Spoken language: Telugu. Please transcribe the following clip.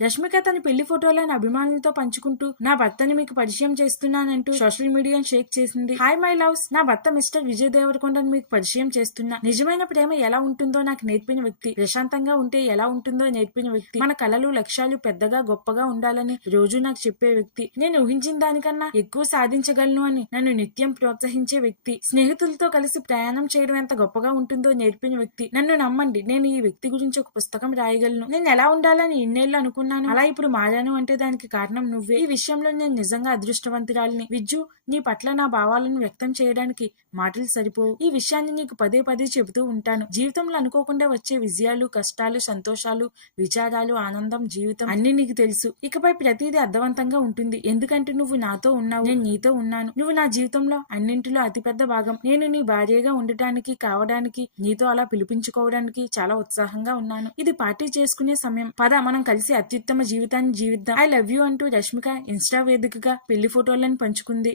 రష్మిక తన పెళ్లి ఫోటోలను అభిమానులతో పంచుకుంటూ నా భర్తని మీకు పరిచయం చేస్తున్నానంటూ సోషల్ మీడియాను షేక్ చేసింది. హాయ్ మై లవ్స్, నా భర్త మిస్టర్ విజయ్ దేవరకొండను మీకు పరిచయం చేస్తున్నా. నిజమైన ప్రేమ ఎలా ఉంటుందో నాకు నేర్పిన వ్యక్తి, ప్రశాంతంగా ఉంటే ఎలా ఉంటుందో నేర్పిన వ్యక్తి, మన కలలు లక్ష్యాలు పెద్దగా గొప్పగా ఉండాలని రోజు నాకు చెప్పే వ్యక్తి, నేను ఊహించిన దానికన్నా ఎక్కువ సాధించగలను అని నన్ను నిత్యం ప్రోత్సహించే వ్యక్తి, స్నేహితులతో కలిసి ప్రయాణం చేయడం ఎంత గొప్పగా ఉంటుందో నేర్పిన వ్యక్తి. నన్ను నమ్మండి, నేను ఈ వ్యక్తి గురించి ఒక పుస్తకం రాయగలను. నేను ఎలా ఉండాలని ఇన్నేళ్లు అనుకున్నాను, అలా ఇప్పుడు మారాను అంటే దానికి కారణం నువ్వే. ఈ విషయంలో నేను నిజంగా అదృష్టవంతురాలిని. విజ్జు, నీ పట్ల నా భావాలను వ్యక్తం చేయడానికి మాటలు సరిపోవు. ఈ విషయాన్ని నీకు పదే పదే చెబుతూ ఉంటాను. జీవితంలో అనుకోకుండా వచ్చే విజయాలు, కష్టాలు, సంతోషాలు, విచారాలు, ఆనందం, జీవితం అన్ని నీకు తెలుసు. ఇకపై ప్రతిదీ అర్థవంతంగా ఉంటుంది. ఎందుకంటే నువ్వు నాతో ఉన్నావు, నేను నీతో ఉన్నాను. నువ్వు నా జీవితంలో అన్నింటిలో అతిపెద్ద భాగం. నేను నీ భార్యగా ఉండటానికి, కావడానికి, నీతో అలా పిలిపించుకోవడానికి చాలా ఉత్సాహంగా ఉన్నాను. ఇది పార్టీ చేసుకునే సమయం. పద మనం కలిసి అత్యుత్తమ జీవితాన్ని జీవిద్దాం. ఐ లవ్ యూ అంటూ రష్మిక ఇన్స్టా వేదికగా పెళ్లి ఫోటోలను పంచుకుంది.